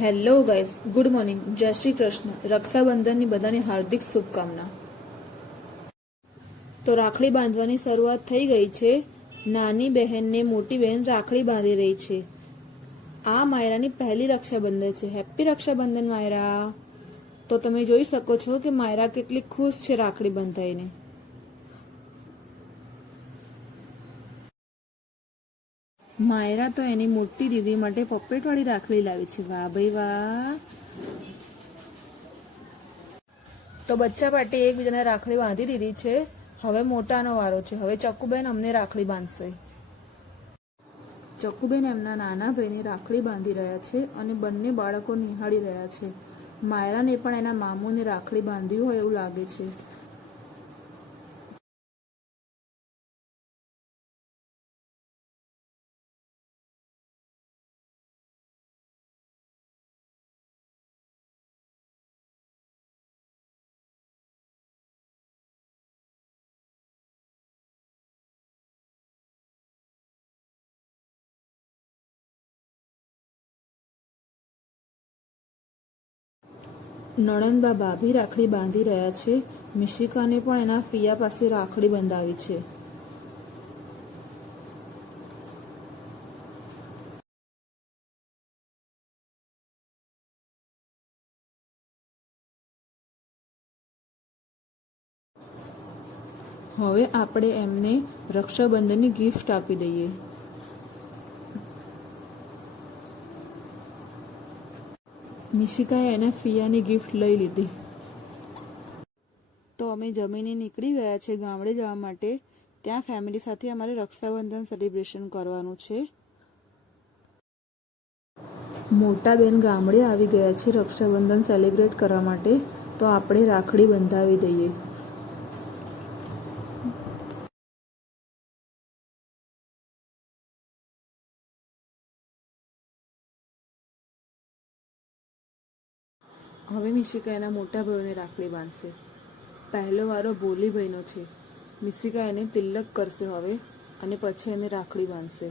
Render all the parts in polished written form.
Hello guys, good morning, જય શ્રી કૃષ્ણ. રક્ષાબંધનની બધાની હાર્દિક શુભકામના. તો રાખડી બાંધવાની શરૂઆત થઈ ગઈ છે. નાની બહેનને મોટી બહેન રાખડી બાંધી રહી છે. આ માયરાની પહેલી રક્ષાબંધન છે. હેપી રક્ષાબંધન માયરા. તો તમે જોઈ શકો છો કે માયરા કેટલી ખુશ છે રાખડી બંધાઈને. માયરા તો એની મોટી દીદી માટે પપ્પેટવાળી રાખડી લાવી છે. વાહ ભાઈ વાહ. તો બચ્ચા પાર્ટી એકબીજાને રાખડી બાંધી દીધી છે. હવે મોટાનો વારો છે. હવે ચક્કુબેન અમને રાખડી બાંધશે. ચક્કુબેન એમના નાના ભાઈને રાખડી બાંધી રહ્યા છે અને બંને બાળકો નિહાળી રહ્યા છે. માયરાને પણ એના મામુને રાખડી બાંધ્યું હોય એવું લાગે છે. નણંદબા ભાભી રાખડી બાંધી રહ્યા છે. મિશિકાને પણ એના ફિયા પાસે રાખડી બંધાવી છે. હવે આપણે એમને રક્ષાબંધનની ગિફ્ટ આપી દઈએ. મિશિકાએ એના ફિયાની ગિફ્ટ લઈ લીધી. તો અમે જમીને નીકળી ગયા છે ગામડે જવા માટે. ત્યાં ફેમિલી સાથે અમારે રક્ષાબંધન સેલિબ્રેશન કરવાનું છે. મોટા બેન ગામડે આવી ગયા છે રક્ષાબંધન સેલિબ્રેટ કરવા માટે. તો આપણે રાખડી બંધાવી દઈએ. હવે મિશિકા એના મોટા ભાઈને રાખડી બાંધશે. પહેલો વારો ભોલીભાઈનો છે. મિશિકા એને તિલક કરશે હવે અને પછી એને રાખડી બાંધશે.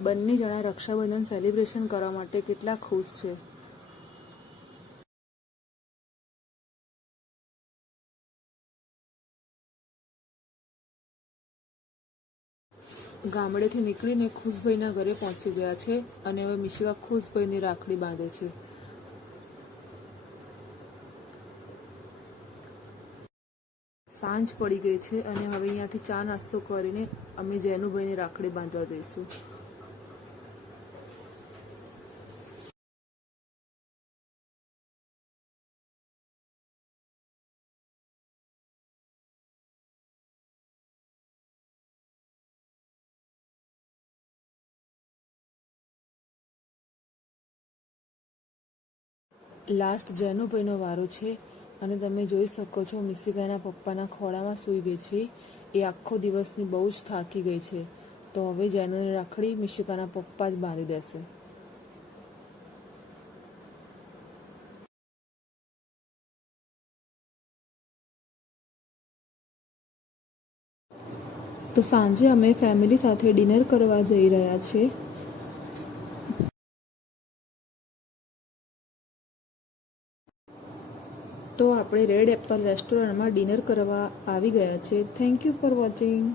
બંને જણા રક્ષાબંધન સેલિબ્રેશન કરવા માટે કેટલા ખુશ છે. ગામડેથી નીકળીને ખુશભાઈના ઘરે પહોંચી ગયા છે અને હવે મિશિકા ખુશભાઈને રાખડી બાંધે છે. સાંજ પડી ગઈ છે અને હવે અહીંયાથી ચા નાસ્તો કરીને અમે જેનુભાઈને રાખડી બાંધવા દઈશું. લાસ્ટ જેનુભાઈનો વારો છે અને તમે જોઈ શકો છો મિશિકાના પપ્પાના ખોળામાં સૂઈ ગઈ છે. એ આખો દિવસની બહુ જ થાકી ગઈ છે. તો હવે જેનુની રાખડી મિશિકાના પપ્પા જ બાંધી દેશે. તો સાંજે અમે ફેમિલી સાથે ડિનર કરવા જઈ રહ્યા છીએ. તો આપણે રેડ એપલ રેસ્ટોરન્ટમાં ડિનર કરવા આવી ગયા છે. Thank you for watching.